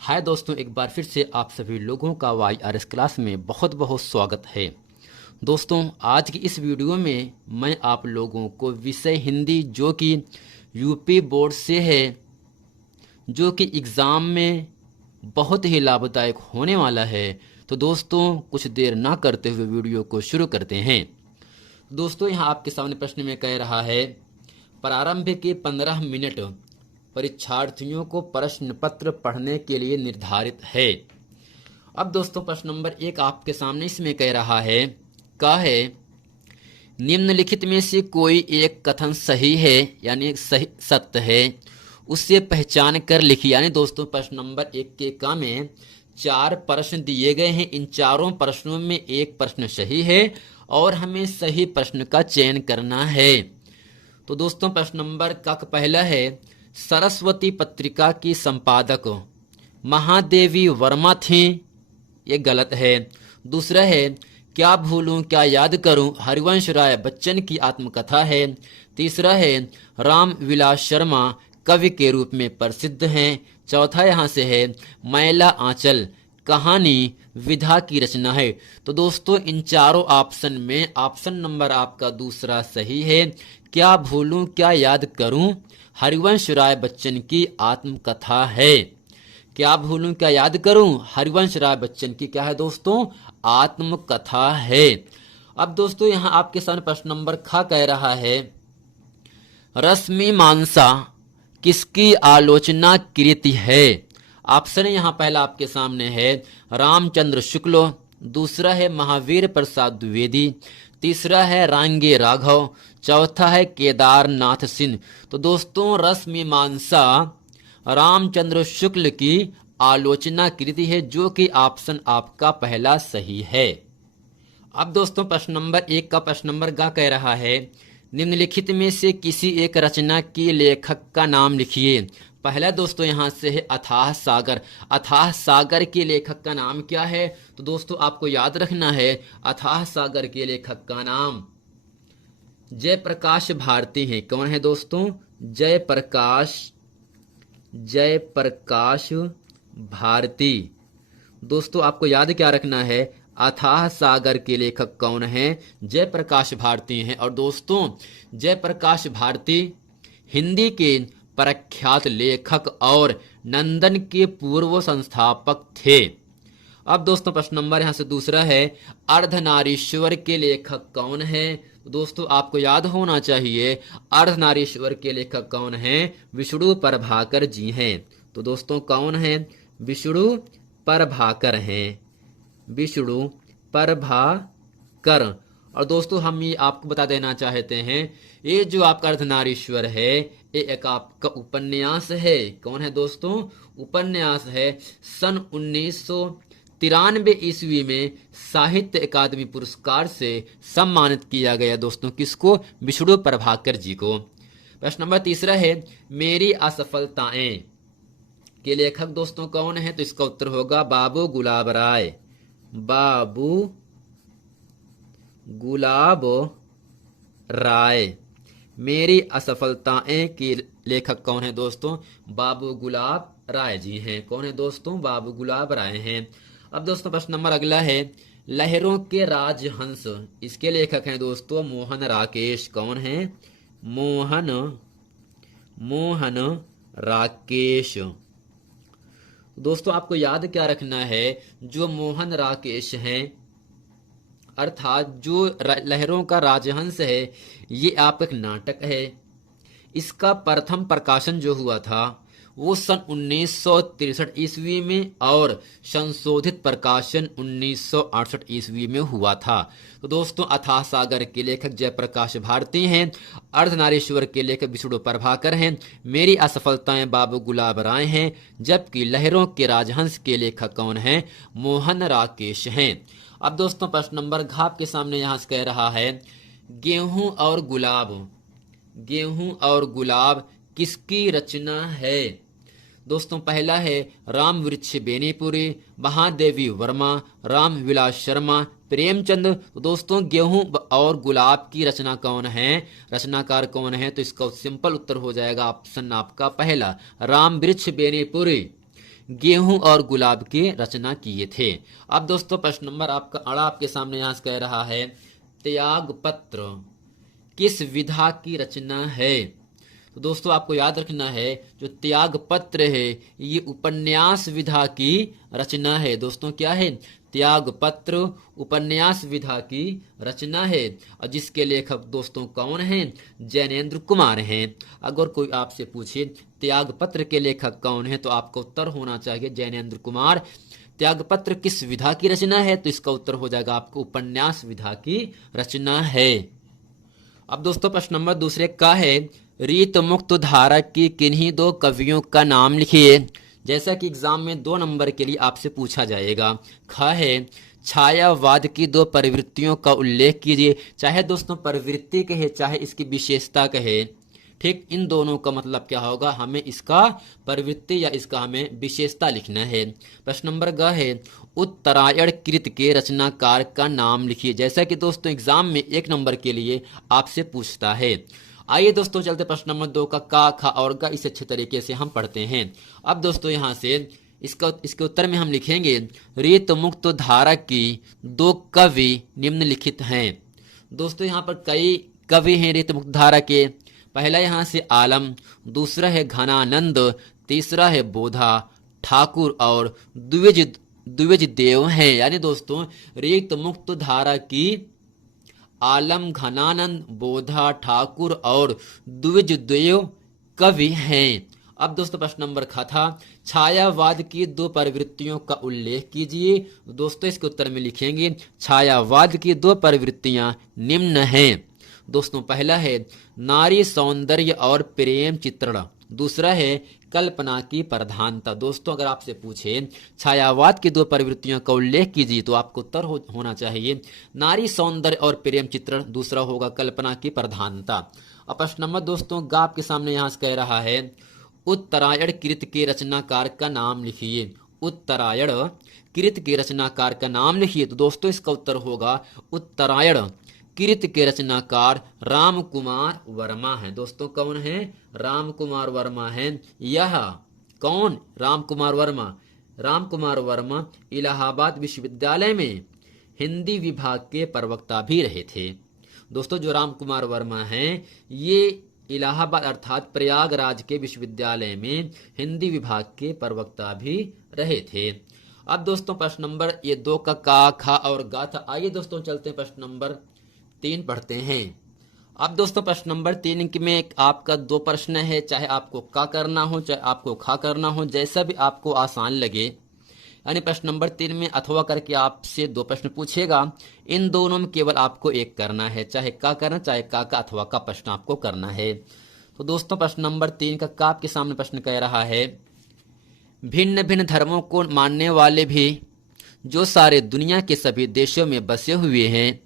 हाय दोस्तों, एक बार फिर से आप सभी लोगों का YRS क्लास में बहुत बहुत स्वागत है। दोस्तों, आज की इस वीडियो में मैं आप लोगों को विषय हिंदी जो कि यूपी बोर्ड से है, जो कि एग्ज़ाम में बहुत ही लाभदायक होने वाला है। तो दोस्तों, कुछ देर ना करते हुए वीडियो को शुरू करते हैं। दोस्तों, यहाँ आपके सामने प्रश्न में कह रहा है, प्रारंभ के 15 मिनट परीक्षार्थियों को प्रश्न पत्र पढ़ने के लिए निर्धारित है। अब दोस्तों, प्रश्न नंबर 1 आपके सामने इसमें कह रहा है, का है निम्नलिखित में से कोई एक कथन सही है यानी सही सत्य है, उसे पहचान कर लिखिए। यानी दोस्तों, प्रश्न नंबर 1 के का में 4 प्रश्न दिए गए हैं। इन चारों प्रश्नों में एक प्रश्न सही है और हमें सही प्रश्न का चयन करना है। तो दोस्तों, प्रश्न नंबर का पहला है, सरस्वती पत्रिका की संपादक महादेवी वर्मा थी, ये गलत है। दूसरा है, क्या भूलूं क्या याद करूं हरिवंश राय बच्चन की आत्मकथा है। तीसरा है, राम विलास शर्मा कवि के रूप में प्रसिद्ध हैं। चौथा यहाँ से है, मैला आंचल कहानी विधा की रचना है। तो दोस्तों, इन चारों ऑप्शन में ऑप्शन नंबर आपका दूसरा सही है। क्या भूलूं क्या याद करूं हरिवंश राय बच्चन की आत्मकथा है। क्या भूलूं क्या याद करूं हरिवंश राय बच्चन की क्या है दोस्तों, आत्मकथा है। अब दोस्तों, यहां आपके सामने प्रश्न नंबर ख कह रहा है, रश्मि मानसा किसकी आलोचना कृति है। ऑप्शन यहाँ पहला आपके सामने है, रामचंद्र शुक्ल। दूसरा है, महावीर प्रसाद द्विवेदी। तीसरा है, रांगे राघव। चौथा है, केदारनाथ सिंह। तो दोस्तों, रश्मिमांसा रामचंद्र शुक्ल की आलोचना कृति है, जो कि ऑप्शन आपका पहला सही है। अब दोस्तों, प्रश्न नंबर 1 का प्रश्न नंबर ग कह रहा है, निम्नलिखित में से किसी एक रचना के लेखक का नाम लिखिए। पहला दोस्तों यहाँ से है, अथाह सागर। अथाह सागर के लेखक का नाम क्या है। तो दोस्तों, आपको याद रखना है, अथाह सागर के लेखक का नाम जयप्रकाश भारती है। कौन है दोस्तों, जयप्रकाश भारती। दोस्तों, आपको याद क्या रखना है, अथाह सागर के लेखक कौन हैं, जयप्रकाश भारती हैं। और दोस्तों, जयप्रकाश भारती हिंदी के प्रख्यात लेखक और नंदन के पूर्व संस्थापक थे। अब दोस्तों, प्रश्न नंबर यहाँ से दूसरा है, अर्धनारीश्वर के लेखक कौन है। तो दोस्तों, आपको याद होना चाहिए, अर्धनारीश्वर के लेखक कौन हैं, विष्णु प्रभाकर जी हैं। तो दोस्तों, कौन हैं, विष्णु प्रभाकर हैं, विष्णु प्रभाकर। और दोस्तों, हम ये आपको बता देना चाहते हैं, ये जो आपका अर्धनारीश्वर है, ये एक आपका उपन्यास है। कौन है दोस्तों, उपन्यास है। सन 1993 ईस्वी में साहित्य अकादमी पुरस्कार से सम्मानित किया गया दोस्तों, किसको, विष्णु प्रभाकर जी को। प्रश्न नंबर तीसरा है, मेरी असफलताएं के लेखक दोस्तों कौन है। तो इसका उत्तर होगा बाबू गुलाब राय। बाबू गुलाब राय। मेरी असफलताएं के लेखक कौन है दोस्तों, बाबू गुलाब राय जी हैं। कौन है दोस्तों, बाबू गुलाब राय हैं। अब दोस्तों, प्रश्न नंबर अगला है, लहरों के राजहंस, इसके लेखक हैं दोस्तों मोहन राकेश। कौन है, मोहन राकेश। दोस्तों, आपको याद क्या रखना है, जो मोहन राकेश हैं, अर्थात जो लहरों का राजहंस है, ये आप एक नाटक है। इसका प्रथम प्रकाशन जो हुआ था वो सन 1963 ईस्वी में और संशोधित प्रकाशन 1968 ईस्वी में हुआ था। तो दोस्तों, अथाह सागर के लेखक जयप्रकाश भारती हैं, अर्धनारीश्वर के लेखक विष्णु प्रभाकर हैं, मेरी असफलताएं बाबू गुलाब राय हैं, जबकि लहरों के राजहंस के लेखक कौन हैं, मोहन राकेश हैं। अब दोस्तों, प्रश्न नंबर घ आपके सामने यहां से कह रहा है, गेहूं और गुलाब किसकी रचना है। दोस्तों, पहला है, राम वृक्ष बेनीपुरी, महादेवी वर्मा, राम विलास शर्मा, प्रेमचंद। तो दोस्तों, गेहूं और गुलाब की रचना कौन है, रचनाकार कौन है। तो इसका सिंपल उत्तर हो जाएगा ऑप्शन आपका पहला, राम वृक्ष बेनीपुरी। गेहूं और गुलाब की रचना किए थे। अब दोस्तों प्रश्न नंबर आपका अड़ा आपके सामने यहाँ से कह रहा है, त्यागपत्र किस विधा की रचना है। तो दोस्तों आपको याद रखना है, जो त्यागपत्र है ये उपन्यास विधा की रचना है। दोस्तों क्या है, त्यागपत्र उपन्यास विधा की रचना है, और जिसके लेखक दोस्तों कौन हैं, जैनेन्द्र कुमार हैं। अगर कोई आपसे पूछे त्यागपत्र के लेखक कौन है, तो आपका उत्तर होना चाहिए जैनेन्द्र कुमार। त्यागपत्र किस विधा की रचना है, तो इसका उत्तर हो जाएगा आपको उपन्यास विधा की रचना है। अब दोस्तों प्रश्न नंबर दूसरे का है, रीत मुक्त धारा की किन्हीं दो कवियों का नाम लिखिए। जैसा कि एग्जाम में 2 नंबर के लिए आपसे पूछा जाएगा। ख है, छायावाद की 2 प्रवृत्तियों का उल्लेख कीजिए। चाहे दोस्तों प्रवृत्ति कहे चाहे इसकी विशेषता कहे, ठीक, इन दोनों का मतलब क्या होगा, हमें इसका प्रवृत्ति या इसका हमें विशेषता लिखना है। प्रश्न नंबर ग है, उत्तरायण कृत के रचनाकार का नाम लिखिए। जैसा कि दोस्तों एग्जाम में 1 नंबर के लिए आपसे पूछता है। आइए दोस्तों चलते प्रश्न नंबर 2 का खा और गा इसे अच्छे तरीके से हम पढ़ते हैं। अब दोस्तों यहाँ से इसके उत्तर में हम लिखेंगे, रीत मुक्त धारा की 2 कवि निम्नलिखित हैं। दोस्तों यहाँ पर कई कवि हैं रीत मुक्त धारा के। पहला यहाँ से आलम, दूसरा है घनानंद, तीसरा है बोधा ठाकुर और द्विज देव हैं। यानी दोस्तों रीत मुक्त धारा की आलम, घनानंद, बोधा ठाकुर और द्विज देव कवि हैं। अब दोस्तों प्रश्न नंबर ख था, छायावाद की 2 प्रवृत्तियों का उल्लेख कीजिए। दोस्तों इसके उत्तर में लिखेंगे, छायावाद की 2 प्रवृत्तियां निम्न हैं। दोस्तों पहला है नारी सौंदर्य और प्रेम चित्रण, दूसरा है कल्पना की प्रधानता। दोस्तों अगर आपसे पूछे छायावाद की 2 प्रवृत्तियों का उल्लेख कीजिए, तो आपको उत्तर होना चाहिए नारी सौंदर्य और प्रेम चित्रण, दूसरा होगा कल्पना की प्रधानता। अब प्रश्न नंबर दोस्तों गा आपके सामने यहाँ से कह रहा है, उत्तरायण कृत के रचनाकार का नाम लिखिए। उत्तरायण कृत के रचनाकार का नाम लिखिए। तो दोस्तों इसका उत्तर होगा उत्तरायण कृत के रचनाकार राम कुमार वर्मा हैं। दोस्तों कौन है, राम कुमार वर्मा हैं। यह कौन, राम कुमार वर्मा। राम कुमार वर्मा इलाहाबाद विश्वविद्यालय में हिंदी विभाग के प्रवक्ता भी रहे थे। दोस्तों जो राम कुमार वर्मा हैं ये इलाहाबाद अर्थात प्रयागराज के विश्वविद्यालय में हिंदी विभाग के प्रवक्ता भी रहे थे। अब दोस्तों प्रश्न नंबर ये 2 का खा और गा था। आइए दोस्तों चलते हैं प्रश्न नंबर 3 पढ़ते हैं। अब दोस्तों प्रश्न नंबर 3 में आपका 2 प्रश्न है, चाहे आपको का करना हो चाहे आपको खा करना हो, जैसा भी आपको आसान लगे। यानी प्रश्न नंबर 3 में अथवा करके आपसे 2 प्रश्न पूछेगा, इन दोनों में केवल आपको एक करना है, चाहे का करना चाहे का अथवा का प्रश्न आपको करना है। तो दोस्तों प्रश्न नंबर 3 का आपके सामने प्रश्न कह रहा है, भिन्न भिन्न धर्मों को मानने वाले भी जो सारे दुनिया के सभी देशों में बसे हुए हैं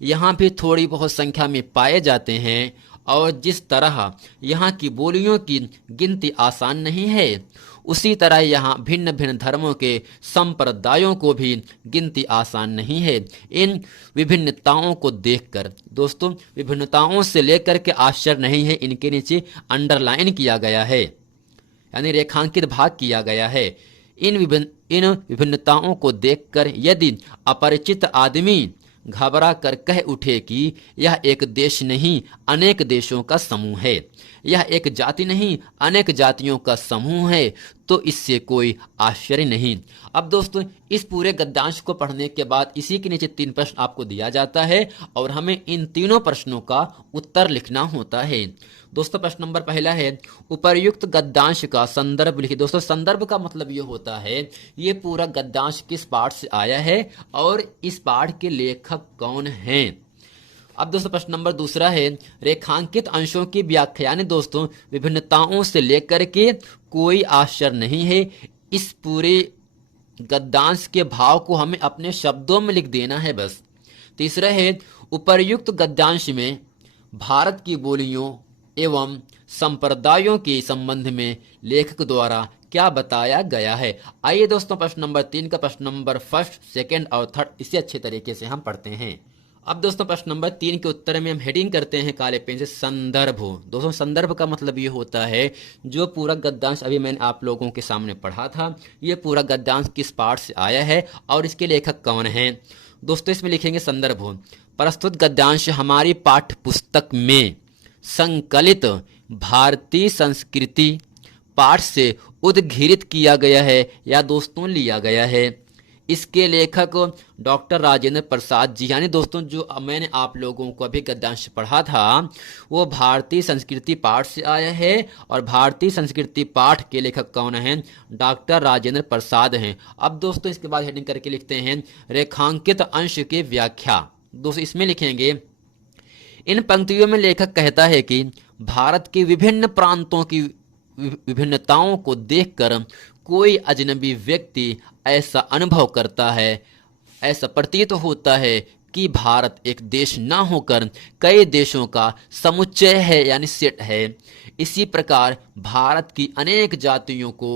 यहाँ भी थोड़ी बहुत संख्या में पाए जाते हैं, और जिस तरह यहाँ की बोलियों की गिनती आसान नहीं है, उसी तरह यहाँ भिन्न भिन्न धर्मों के संप्रदायों को भी गिनती आसान नहीं है। इन विभिन्नताओं को देखकर दोस्तों विभिन्नताओं से लेकर के आश्चर्य नहीं है, इनके नीचे अंडरलाइन किया गया है, यानी रेखांकित भाग किया गया है। इन विभिन्नताओं को देखकर यदि अपरिचित आदमी घबरा कर कह उठे कि यह एक देश नहीं अनेक देशों का समूह है, यह एक जाति नहीं अनेक जातियों का समूह है, तो इससे कोई आश्चर्य नहीं। अब दोस्तों इस पूरे गद्यांश को पढ़ने के बाद इसी के नीचे 3 प्रश्न आपको दिया जाता है और हमें इन तीनों प्रश्नों का उत्तर लिखना होता है। दोस्तों प्रश्न नंबर पहला है, उपर्युक्त गद्यांश का संदर्भ लिखिए। दोस्तों संदर्भ का मतलब ये होता है ये पूरा गद्यांश किस पाठ से आया है और इस पाठ के लेखक कौन हैं। अब दोस्तों प्रश्न नंबर दूसरा है, रेखांकित अंशों की व्याख्या, यानी दोस्तों विभिन्नताओं से लेकर के कोई आश्चर्य नहीं है, इस पूरे गद्यांश के भाव को हमें अपने शब्दों में लिख देना है बस। तीसरा है, उपर्युक्त गद्यांश में भारत की बोलियों एवं संप्रदायों के संबंध में लेखक द्वारा क्या बताया गया है। आइए दोस्तों प्रश्न नंबर 3 का प्रश्न नंबर फर्स्ट, सेकंड और थर्ड इसे अच्छे तरीके से हम पढ़ते हैं। अब दोस्तों प्रश्न नंबर 3 के उत्तर में हम हेडिंग करते हैं काले पेन से संदर्भ। दोस्तों संदर्भ का मतलब ये होता है जो पूरा गद्यांश अभी मैंने आप लोगों के सामने पढ़ा था, ये पूरा गद्यांश किस पाठ से आया है और इसके लेखक कौन हैं। दोस्तों इसमें लिखेंगे संदर्भ। प्रस्तुत गद्यांश हमारी पाठ्य पुस्तक में संकलित भारतीय संस्कृति पाठ से उद्घृत किया गया है या दोस्तों लिया गया है। इसके लेखक डॉक्टर राजेंद्र प्रसाद जी, यानी दोस्तों जो मैंने आप लोगों को अभी गद्यांश पढ़ा था वो भारतीय संस्कृति पाठ से आया है और भारतीय संस्कृति पाठ के लेखक कौन हैं? डॉक्टर राजेंद्र प्रसाद हैं। अब दोस्तों इसके बाद हेडिंग करके लिखते हैं रेखांकित अंश की व्याख्या। दोस्तों इसमें लिखेंगे इन पंक्तियों में लेखक कहता है कि भारत के विभिन्न प्रांतों की विभिन्नताओं को देखकर कोई अजनबी व्यक्ति ऐसा अनुभव करता है, ऐसा प्रतीत होता है कि भारत एक देश न होकर कई देशों का समुच्चय है यानी सेट है। इसी प्रकार भारत की अनेक जातियों को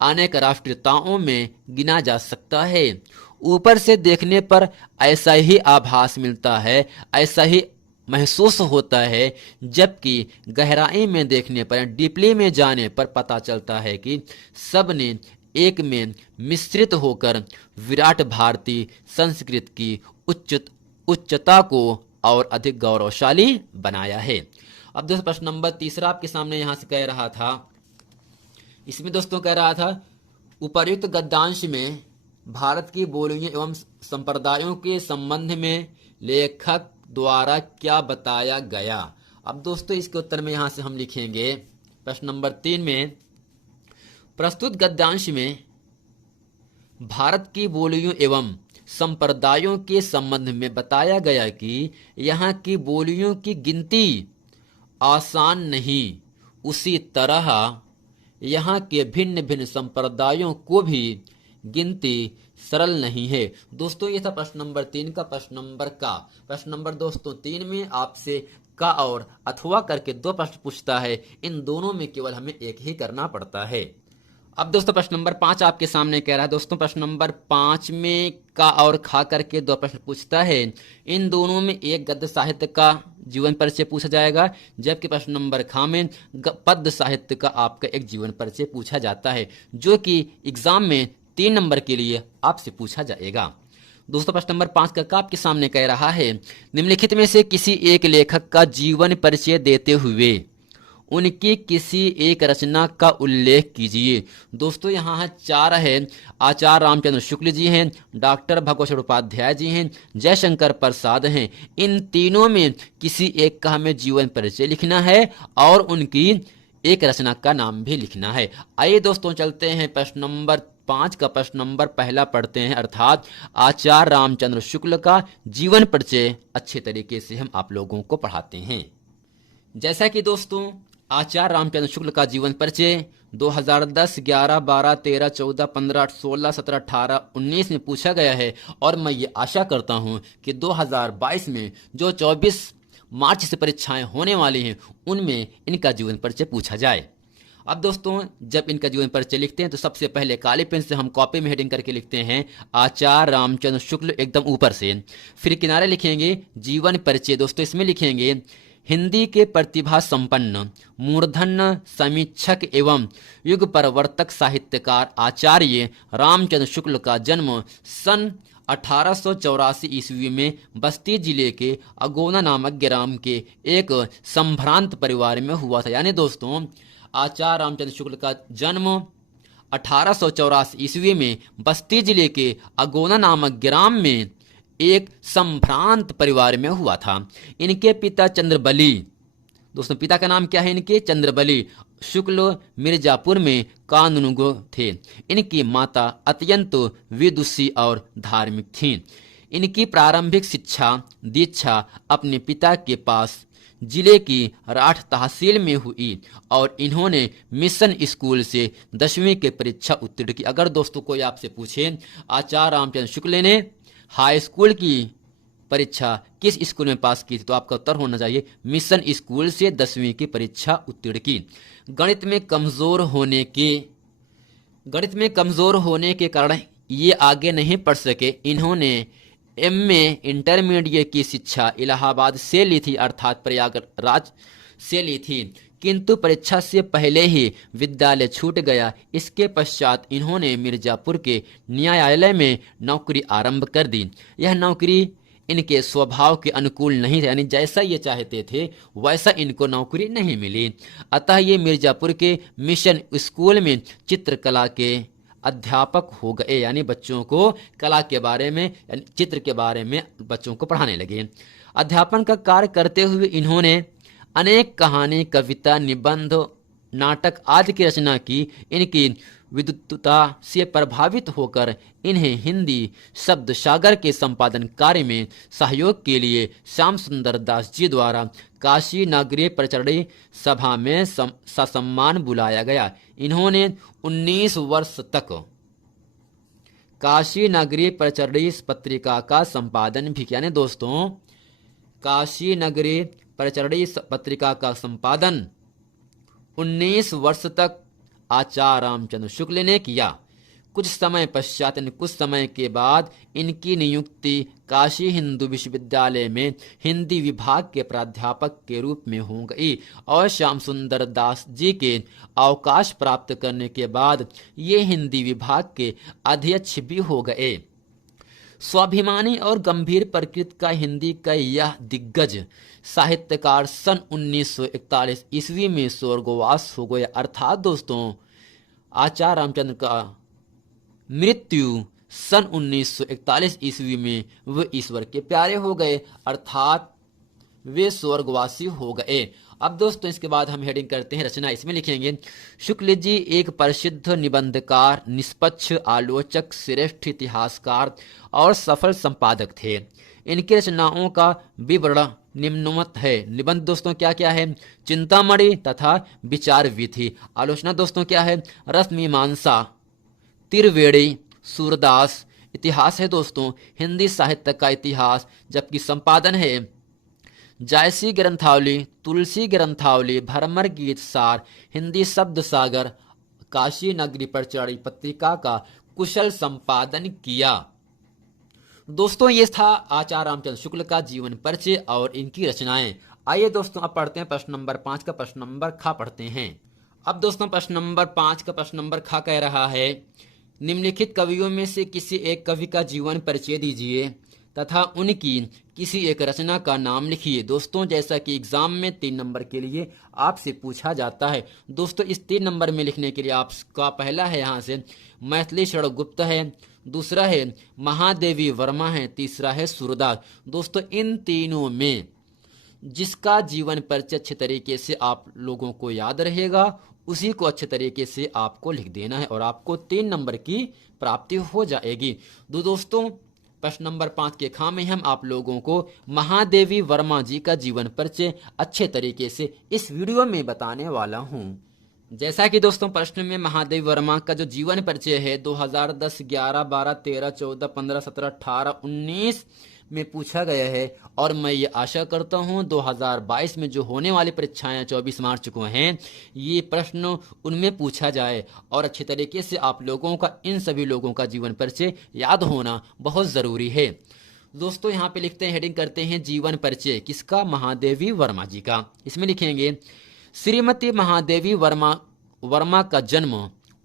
अनेक राष्ट्रीयताओं में गिना जा सकता है। ऊपर से देखने पर ऐसा ही आभास मिलता है, ऐसा ही महसूस होता है, जबकि गहराई में देखने पर डीपली में जाने पर पता चलता है कि सब ने एक में मिश्रित होकर विराट भारतीय संस्कृति की उच्चता को और अधिक गौरवशाली बनाया है। अब दोस्तों प्रश्न नंबर 3 आपके सामने यहां से कह रहा था, इसमें दोस्तों कह रहा था उपर्युक्त गद्यांश में भारत की बोलियों एवं संप्रदायों के संबंध में लेखक द्वारा क्या बताया गया। अब दोस्तों इसके उत्तर में यहां से हम लिखेंगे प्रश्न नंबर 3 में प्रस्तुत गद्यांश में भारत की बोलियों एवं संप्रदायों के संबंध में बताया गया कि यहाँ की बोलियों की गिनती आसान नहीं, उसी तरह यहाँ के भिन्न भिन्न संप्रदायों को भी गिनती सरल नहीं है। दोस्तों ये था प्रश्न नंबर 3 का। प्रश्न नंबर दोस्तों 3 में आपसे का और अथवा करके 2 प्रश्न पूछता है, इन दोनों में केवल हमें एक ही करना पड़ता है। अब दोस्तों प्रश्न नंबर 5 आपके सामने कह रहा है। दोस्तों प्रश्न नंबर 5 में का और खा करके 2 प्रश्न पूछता है, इन दोनों में एक गद्य साहित्य का जीवन परिचय पूछा जाएगा, जबकि प्रश्न नंबर खा में पद्य साहित्य का आपका एक जीवन परिचय पूछा जाता है, जो कि एग्जाम में 3 नंबर के लिए आपसे पूछा जाएगा। दोस्तों प्रश्न नंबर 5 का आपके सामने कह रहा है, निम्नलिखित में से किसी एक लेखक का जीवन परिचय देते हुए उनकी किसी एक रचना का उल्लेख कीजिए। दोस्तों यहाँ 4 है, आचार्य रामचंद्र शुक्ल जी हैं, डॉक्टर भगवत उपाध्याय जी हैं, जयशंकर प्रसाद हैं। इन तीनों में किसी एक का हमें जीवन परिचय लिखना है और उनकी एक रचना का नाम भी लिखना है। आइए दोस्तों चलते हैं प्रश्न नंबर 5 का प्रश्न नंबर पहला पढ़ते हैं, अर्थात आचार्य रामचंद्र शुक्ल का जीवन परिचय अच्छे तरीके से हम आप लोगों को पढ़ाते हैं। जैसा कि दोस्तों आचार्य रामचंद्र शुक्ल का जीवन परिचय 2010, 11, 12, 13, 14, 15, 16, 17, 18, 19 में पूछा गया है और मैं ये आशा करता हूं कि 2022 में जो 24 मार्च से परीक्षाएं होने वाली हैं उनमें इनका जीवन परिचय पूछा जाए। अब दोस्तों जब इनका जीवन परिचय लिखते हैं तो सबसे पहले काले पेन से हम कॉपी में हेडिंग करके लिखते हैं आचार्य रामचंद्र शुक्ल एकदम ऊपर से, फिर किनारे लिखेंगे जीवन परिचय। दोस्तों इसमें लिखेंगे हिंदी के प्रतिभा संपन्न मूर्धन्य समीक्षक एवं युग परिवर्तक साहित्यकार आचार्य रामचंद्र शुक्ल का जन्म सन 1884 ईस्वी में बस्ती जिले के अगोना नामक ग्राम के एक संभ्रांत परिवार में हुआ था। यानी दोस्तों आचार्य रामचंद्र शुक्ल का जन्म 1884 ईस्वी में बस्ती जिले के अगोना नामक ग्राम में एक संभ्रांत परिवार में हुआ था। इनके पिता चंद्रबली, दोस्तों पिता का नाम क्या है इनके? चंद्रबली शुक्ल मिर्जापुर में कानूनगो थे। इनकी माता अत्यंत विदुषी और धार्मिक थीं। इनकी प्रारंभिक शिक्षा दीक्षा अपने पिता के पास जिले की राठ तहसील में हुई और इन्होंने मिशन स्कूल से 10वीं की परीक्षा उत्तीर्ण की। अगर दोस्तों कोई आपसे पूछे आचार्य रामचंद्र शुक्ल ने हाई स्कूल की परीक्षा किस स्कूल में पास की थी, तो आपका उत्तर होना चाहिए मिशन स्कूल से 10वीं की परीक्षा उत्तीर्ण की। गणित में कमजोर होने के कारण ये आगे नहीं पढ़ सके। इन्होंने एमए इंटरमीडिएट की शिक्षा इलाहाबाद से ली थी, अर्थात प्रयागराज से ली थी, किंतु परीक्षा से पहले ही विद्यालय छूट गया। इसके पश्चात इन्होंने मिर्जापुर के न्यायालय में नौकरी आरंभ कर दी। यह नौकरी इनके स्वभाव के अनुकूल नहीं था, यानी जैसा ये चाहते थे वैसा इनको नौकरी नहीं मिली। अतः ये मिर्जापुर के मिशन स्कूल में चित्रकला के अध्यापक हो गए, यानी बच्चों को कला के बारे में, यानी चित्र के बारे में बच्चों को पढ़ाने लगे। अध्यापन का कार्य करते हुए इन्होंने अनेक कहानी, कविता, निबंध, नाटक आदि की रचना की। इनकी विद्वता से प्रभावित होकर इन्हें हिंदी शब्द सागर के संपादन कार्य में सहयोग के लिए श्याम सुंदर दास जी द्वारा काशी नगरीय प्रचरणी सभा में ससम्मान बुलाया गया। इन्होंने 19 वर्ष तक काशी नगरीय प्रचरणी पत्रिका का संपादन भी किया। दोस्तों, काशी नगरीय प्रचरणी पत्रिका का संपादन 19 वर्ष तक आचार्य रामचंद्र शुक्ल ने किया। कुछ समय पश्चात, कुछ समय के बाद इनकी नियुक्ति काशी हिंदू विश्वविद्यालय में हिंदी विभाग के प्राध्यापक के रूप में हो गई और श्याम सुंदर दास जी के अवकाश प्राप्त करने के बाद ये हिंदी विभाग के अध्यक्ष भी हो गए। स्वाभिमानी और गंभीर प्रकृति का हिंदी का यह दिग्गज साहित्यकार सन 1941 ईस्वी में स्वर्गवास हो गया। अर्थात दोस्तों, आचार्य रामचंद्र का मृत्यु सन 1941 ईस्वी में वे ईश्वर के प्यारे हो गए, अर्थात वे स्वर्गवासी हो गए। अब दोस्तों, इसके बाद हम हेडिंग करते हैं रचना। इसमें लिखेंगे, शुक्ल जी एक प्रसिद्ध निबंधकार, निष्पक्ष आलोचक, श्रेष्ठ इतिहासकार और सफल संपादक थे। इनकी रचनाओं का विवरण निम्नवत है। निबंध दोस्तों क्या क्या है? चिंतामणि तथा विचार विधि। आलोचना दोस्तों क्या है? रस मीमांसा, त्रिवेणी, सूरदास। इतिहास है दोस्तों हिंदी साहित्य का इतिहास, जबकि संपादन है जायसी ग्रंथावली, तुलसी ग्रंथावली, भरमर गीत सार, हिंदी शब्द सागर, काशी नगरी प्रचरणी पत्रिका का कुशल संपादन किया। दोस्तों, ये था आचार्य रामचंद्र शुक्ल का जीवन परिचय और इनकी रचनाएं। आइए दोस्तों, अब पढ़ते हैं प्रश्न नंबर 5 का प्रश्न नंबर ख पढ़ते हैं। अब दोस्तों, प्रश्न नंबर 5 का प्रश्न नंबर ख कह रहा है, निम्नलिखित कवियों में से किसी एक कवि का जीवन परिचय दीजिए तथा उनकी किसी एक रचना का नाम लिखिए। दोस्तों, जैसा कि एग्जाम में 3 नंबर के लिए आपसे पूछा जाता है। दोस्तों, इस 3 नंबर में लिखने के लिए आपका पहला है यहाँ से मैथिली शरण गुप्त है, दूसरा है महादेवी वर्मा है, तीसरा है सूरदास। दोस्तों, इन तीनों में जिसका जीवन परिचय अच्छे तरीके से आप लोगों को याद रहेगा उसी को अच्छे तरीके से आपको लिख देना है और आपको 3 नंबर की प्राप्ति हो जाएगी। दोस्तों, प्रश्न नंबर 5 के खा में हम आप लोगों को महादेवी वर्मा जी का जीवन परिचय अच्छे तरीके से इस वीडियो में बताने वाला हूं। जैसा कि दोस्तों प्रश्न में महादेवी वर्मा का जो जीवन परिचय है 2010, 11, 12, 13, 14, 15, 17, 18, 19 में पूछा गया है और मैं ये आशा करता हूं 2022 में जो होने वाली परीक्षाएं 24 मार्च को हैं ये प्रश्न उनमें पूछा जाए और अच्छे तरीके से आप लोगों का इन सभी लोगों का जीवन परिचय याद होना बहुत ज़रूरी है। दोस्तों, यहाँ पे लिखते हैं, हेडिंग करते हैं जीवन परिचय किसका? महादेवी वर्मा जी का। इसमें लिखेंगे, श्रीमती महादेवी वर्मा का जन्म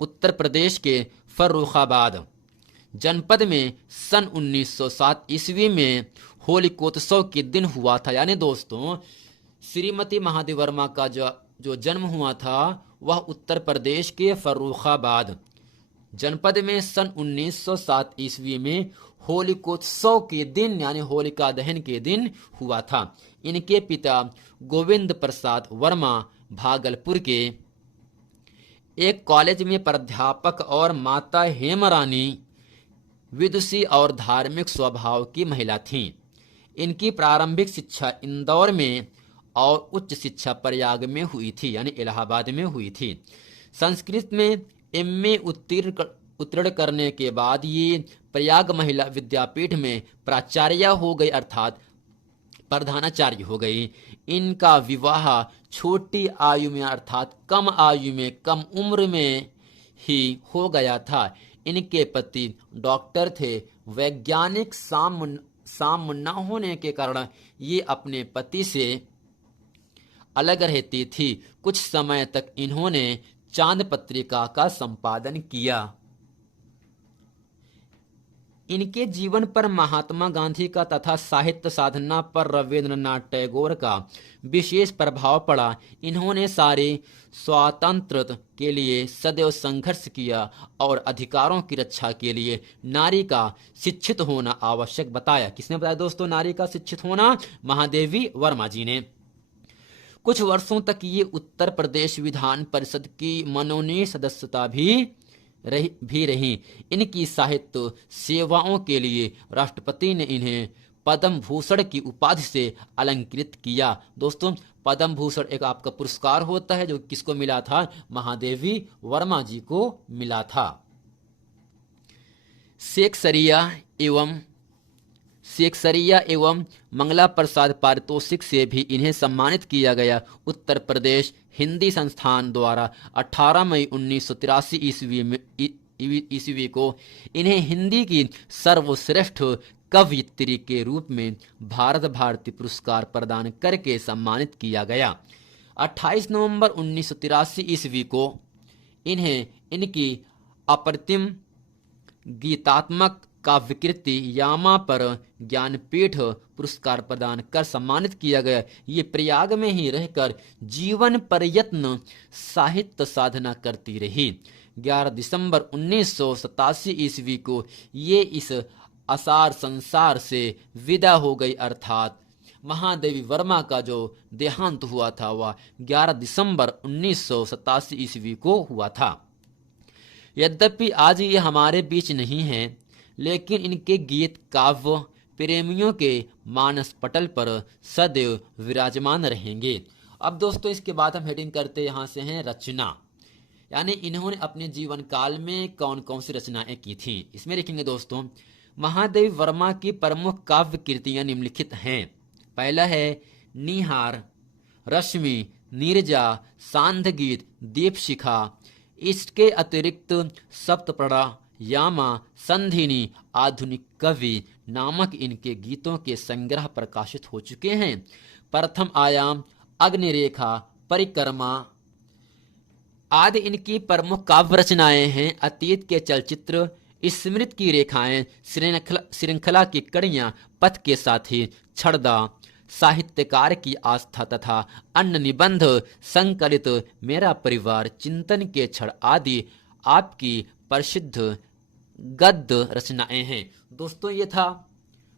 उत्तर प्रदेश के फर्रुखाबाद जनपद में सन 1907 ईस्वी में होलिकोत्सव के दिन हुआ था। यानी दोस्तों, श्रीमती महादेवी वर्मा का जो जन्म हुआ था वह उत्तर प्रदेश के फर्रुखाबाद जनपद में सन 1907 ईस्वी में होलिकोत्सव के दिन यानी होलिका दहन के दिन हुआ था। इनके पिता गोविंद प्रसाद वर्मा भागलपुर के एक कॉलेज में प्राध्यापक और माता हेमरानी विदुषी और धार्मिक स्वभाव की महिला थीं। इनकी प्रारंभिक शिक्षा इंदौर में और उच्च शिक्षा प्रयाग में हुई थी यानी इलाहाबाद में हुई थी। संस्कृत में एमए उत्तीर्ण करने के बाद ये प्रयाग महिला विद्यापीठ में प्राचार्य हो गई अर्थात प्रधानाचार्य हो गई। इनका विवाह छोटी आयु में अर्थात कम आयु में कम उम्र में ही हो गया था। इनके पति डॉक्टर थे। वैज्ञानिक साम न होने के कारण ये अपने पति से अलग रहती थी। कुछ समय तक इन्होंने चांद पत्रिका का संपादन किया। इनके जीवन पर महात्मा गांधी का तथा साहित्य साधना पर रविंद्रनाथ टैगोर का विशेष प्रभाव पड़ा। इन्होंने सारे स्वातंत्र्य के लिए सदैव संघर्ष किया और अधिकारों की रक्षा के लिए नारी का शिक्षित होना आवश्यक बताया। किसने बताया दोस्तों नारी का शिक्षित होना? महादेवी वर्मा जी ने। कुछ वर्षों तक ये उत्तर प्रदेश विधान परिषद की मनोनीत सदस्यता भी रही। इनकी साहित्य सेवाओं के लिए राष्ट्रपति ने इन्हें पद्म भूषण की उपाधि से अलंकृत किया। दोस्तों पद्म भूषण एक आपका पुरस्कार होता है जो किसको मिला था? महादेवी वर्मा जी को मिला था। शेखसरिया एवं मंगला प्रसाद पारितोषिक से भी इन्हें सम्मानित किया गया। उत्तर प्रदेश हिंदी संस्थान द्वारा 18 मई 1983 ईस्वी को इन्हें हिंदी की सर्वश्रेष्ठ कवयित्री के रूप में भारत भारती पुरस्कार प्रदान करके सम्मानित किया गया। 28 नवंबर 1983 ईस्वी को इन्हें इनकी अप्रतिम गीतात्मक काव्यकृति यामा पर ज्ञानपीठ पुरस्कार प्रदान कर सम्मानित किया गया। ये प्रयाग में ही रहकर जीवन प्रयत्न साहित्य साधना करती रही। 11 दिसंबर 1987 ईस्वी को ये इस असार संसार से विदा हो गई। अर्थात महादेवी वर्मा का जो देहांत हुआ था वह 11 दिसंबर 1987 ईस्वी को हुआ था। यद्यपि आज ये हमारे बीच नहीं है, लेकिन इनके गीत काव्य प्रेमियों के मानस पटल पर सदैव विराजमान रहेंगे। अब दोस्तों इसके बाद हम हेडिंग करते यहाँ से हैं रचना, यानी इन्होंने अपने जीवन काल में कौन कौन सी रचनाएं की थी। इसमें लिखेंगे दोस्तों महादेवी वर्मा की प्रमुख काव्य कृतियां निम्नलिखित हैं। पहला है निहार, रश्मि, नीरजा, सांध्य गीत, दीपशिखा। इसके अतिरिक्त सप्तप्रड़ा, यामा, संधिनी, आधुनिक कवि नामक इनके गीतों के संग्रह प्रकाशित हो चुके हैं। प्रथम आयाम, अग्निरेखा, परिक्रमा आदि इनकी प्रमुख काव्य रचनाएं हैं। अतीत के चलचित्र, स्मृति की रेखाएं, श्रृंखला की कड़ियां, पथ के साथी, छड़दा, साहित्यकार की आस्था तथा अन्य निबंध संकलित मेरा परिवार, चिंतन के क्षण आदि आपकी प्रसिद्ध गद्य रचनाएं हैं। दोस्तों ये था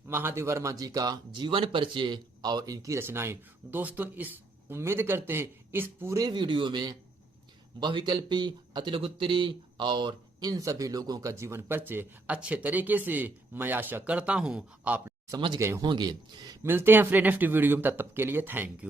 महादेवी वर्मा जी का जीवन परिचय और इनकी रचनाएं। दोस्तों इस उम्मीद करते हैं इस पूरे वीडियो में बहुविकल्पी, अतिलघुत्तरी और इन सभी लोगों का जीवन परिचय अच्छे तरीके से मैं आशा करता हूं आप समझ गए होंगे। मिलते हैं फिर नेक्स्ट वीडियो में, तब तक के लिए थैंक यू।